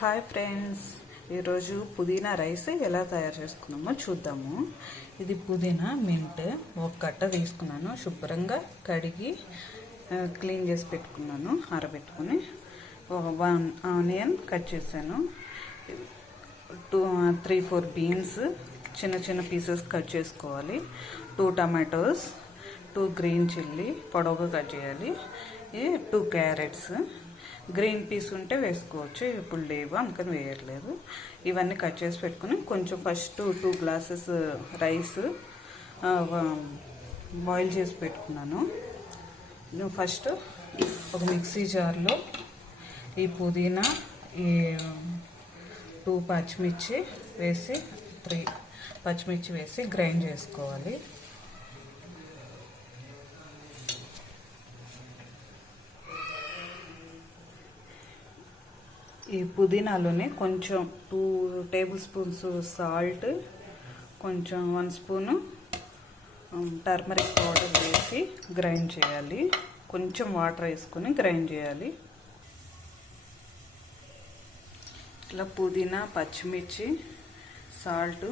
Hi friends, ఈరోజు పుదీనా rice ఎలా తయారు చేసుకున్నామో చూద్దాము. ఇది పుదీనా మింట్ ఒక కట్ట తీసుకున్నాను. శుభ్రంగా కడిగి క్లీన్ చేసి పెట్టుకున్నాను. ఆరబెట్టుకుని 1 ఆనియన్ కట్ చేశాను. 3-4 బీన్స్ చిన్న చిన్న పీసెస్ కట్ చేసుకోవాలి. 2 టమాటోస్, 2 గ్రీన్ చిల్లీ పొడవుగా కట్ చేయాలి. 2 క్యారెట్స్, గ్రీన్ పీస్ ఉంటే వేసుకోవచ్చు, ఇప్పుడు లేవు అందుకని వేయట్లేదు. ఇవన్నీ కట్ చేసి పెట్టుకుని కొంచెం ఫస్ట్ 2 గ్లాసెస్ రైస్ బాయిల్ చేసి పెట్టుకున్నాను. నేను ఫస్ట్ ఒక మిక్సీ జార్లో ఈ పుదీనా, ఈ 2 పచ్చిమిర్చి వేసి 3 పచ్చిమిర్చి వేసి గ్రైండ్ చేసుకోవాలి. ఈ పుదీనాలోనే కొంచెం 2 టేబుల్ స్పూన్స్ సాల్ట్, కొంచెం 1 స్పూను టర్మరిక్ పౌడర్ వేసి గ్రైండ్ చేయాలి. కొంచెం వాటర్ వేసుకొని గ్రైండ్ చేయాలి. ఇట్లా పుదీనా, పచ్చిమిర్చి, సాల్ట్,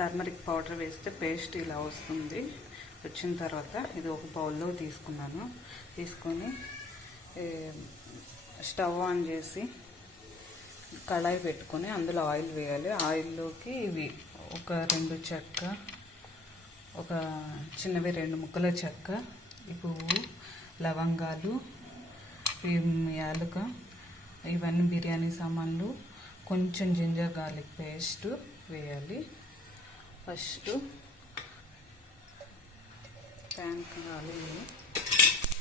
టర్మరిక్ పౌడర్ వేస్తే పేస్ట్ ఇలా వస్తుంది. వచ్చిన తర్వాత ఇది ఒక బౌల్లో తీసుకొని స్టవ్ ఆన్ చేసి కళాయి పెట్టుకొని అందులో ఆయిల్ వేయాలి. ఆయిల్లోకి ఇవి ఒక 2 చెక్క, ఒక చిన్నవి 2 ముక్కల చెక్క, ఈ పువ్వు, లవంగాలు, యాలక, ఇవన్నీ బిర్యానీ సామాన్లు, కొంచెం జింజర్ గార్లిక్ పేస్ట్ వేయాలి. ఫస్ట్ ప్యాన్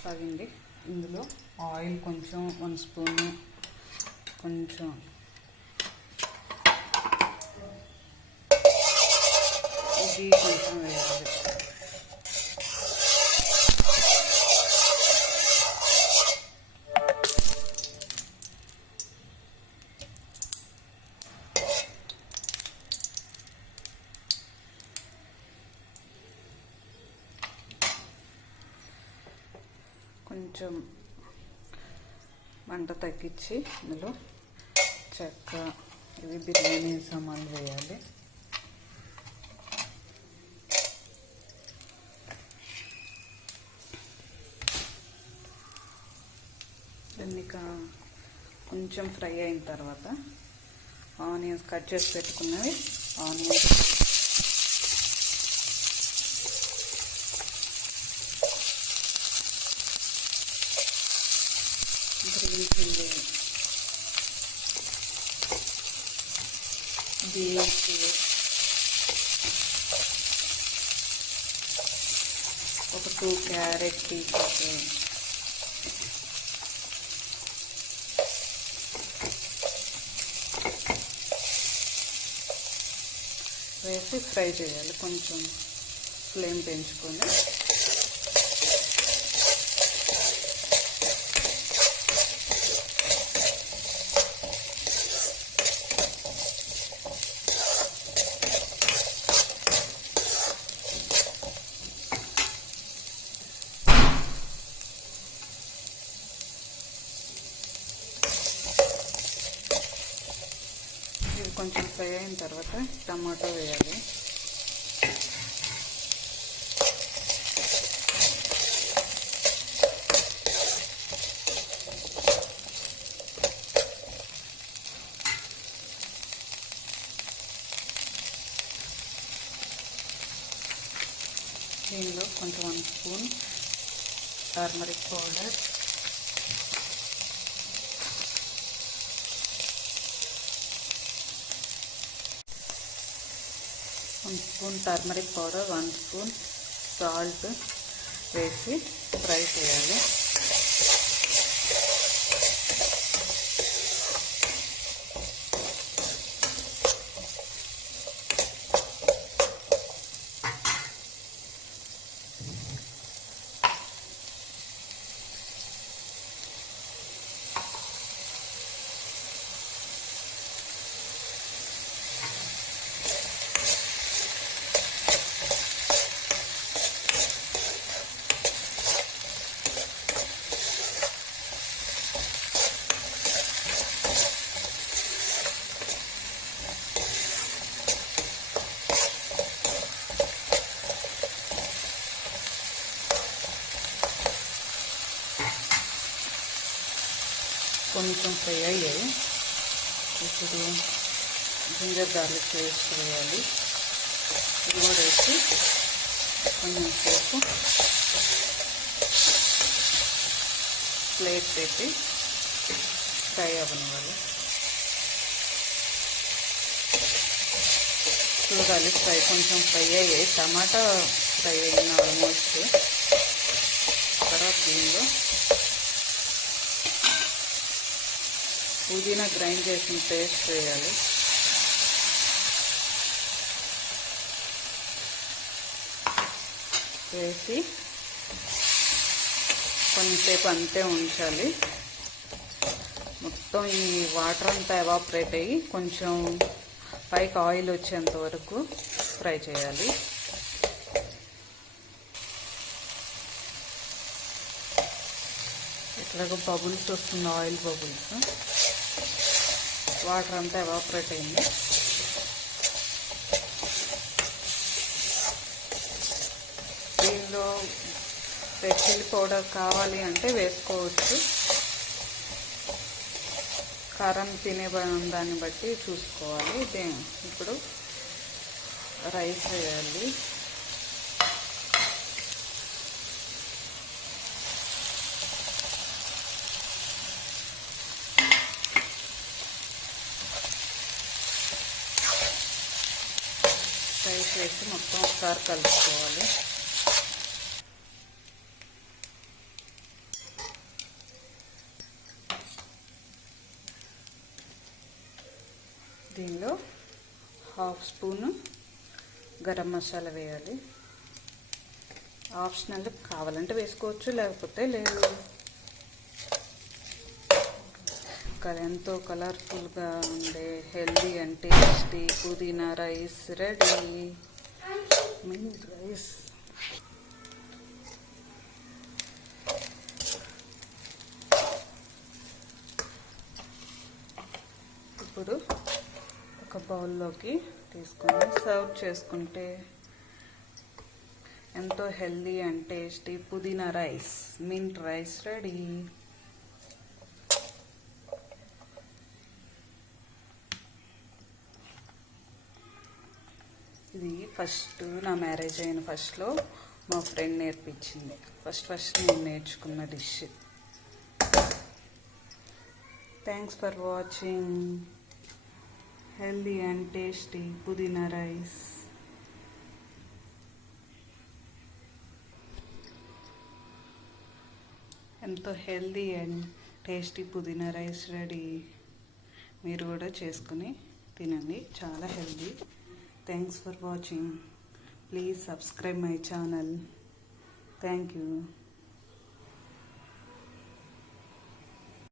కాగింది. ఇందులో ఆయిల్ కొంచెం 1 స్పూను, కొంచెం ఇది కొంచెం వేయాలి. కొంచెం మంట తగ్గించి ఇందులో చెక్క, ఇవి బిర్యానీ సామాన్లు వేయాలి. దీన్ని కొంచెం ఫ్రై అయిన తర్వాత ఆనియన్స్ కట్ చేసి పెట్టుకున్నవి, ఆనియన్స్, గ్రీన్ చిల్లీ, బీన్స్, ఒక 2 క్యారెట్ పీసెస్ వేసి ఫ్రై చేయాలి. కొంచెం ఫ్లేమ్ పెంచుకొని కొంచెం ఫ్రై అయిన తర్వాత టమాటో వేయాలి. దీనిలో కొంచెం 1 spoon turmeric powder, one spoon turmeric powder, 1 spoon salt వేసి ఫ్రై చేయాలి. కొంచెం ఫ్రై అయ్యాయి. ఇప్పుడు జింజర్ గార్లిక్ పేస్ట్ వేయాలి. ఇది కూడా వేసి కొంచెం సేపు ప్లేట్ పెట్టి ఫ్రై అవ్వనివ్వాలి. చూడాలి కొంచెం ఫ్రై అయ్యాయి. టమాటా ఫ్రై అయిన ఆల్మోస్ట్. తర్వాత దీనిలో పుదీనా గ్రైండ్ చేసిన పేస్ట్ వేయాలి. వేసి కొంచెంసేపు అంతే ఉంచాలి. మొత్తం ఈ వాటర్ అంతా ఎవాపరేట్ అయ్యి కొంచెం పైకి ఆయిల్ వచ్చేంత వరకు ఫ్రై చేయాలి. ఇట్లాగ బబుల్స్ వస్తుంది, ఆయిల్ బబుల్స్. వాటర్ అంతా ఎవాపరేట్ అయింది. దీనిలో రెడ్ చిల్లీ పౌడర్ కావాలి అంటే వేసుకోవచ్చు. కారం తినే దాన్ని బట్టి చూసుకోవాలి. ఇప్పుడు రైస్ వేయాలి. రైస్ వేసి మొత్తం ఒకసారి కలుపుకోవాలి. దీనిలో 1/2 స్పూను గరం మసాలా వేయాలి. ఆప్షనల్, కావాలంటే వేసుకోవచ్చు, లేకపోతే లేదు. ఎంతో కలర్ఫుల్గా ఉండే హెల్దీ అండ్ టేస్టీ పుదీనా రైస్ రెడీ. Mini rice. ఇప్పుడు ఒక బౌల్లోకి తీసుకొని సర్వ్ చేసుకుంటే ఎంతో హెల్దీ అండ్ టేస్టీ పుదీనా రైస్, మింట్ రైస్ రెడీ. ఇది ఫస్ట్ నా మ్యారేజ్ అయిన ఫస్ట్లో మా ఫ్రెండ్ నేర్పించింది. ఫస్ట్ నేను నేర్చుకున్న dish. Thanks for watching. Healthy and tasty పుదీనా రైస్. ఎంతో హెల్దీ అండ్ టేస్టీ పుదీనా రైస్ రెడీ. మీరు కూడా చేసుకుని తినండి, చాలా healthy. Thanks for watching. Please subscribe my channel. Thank you.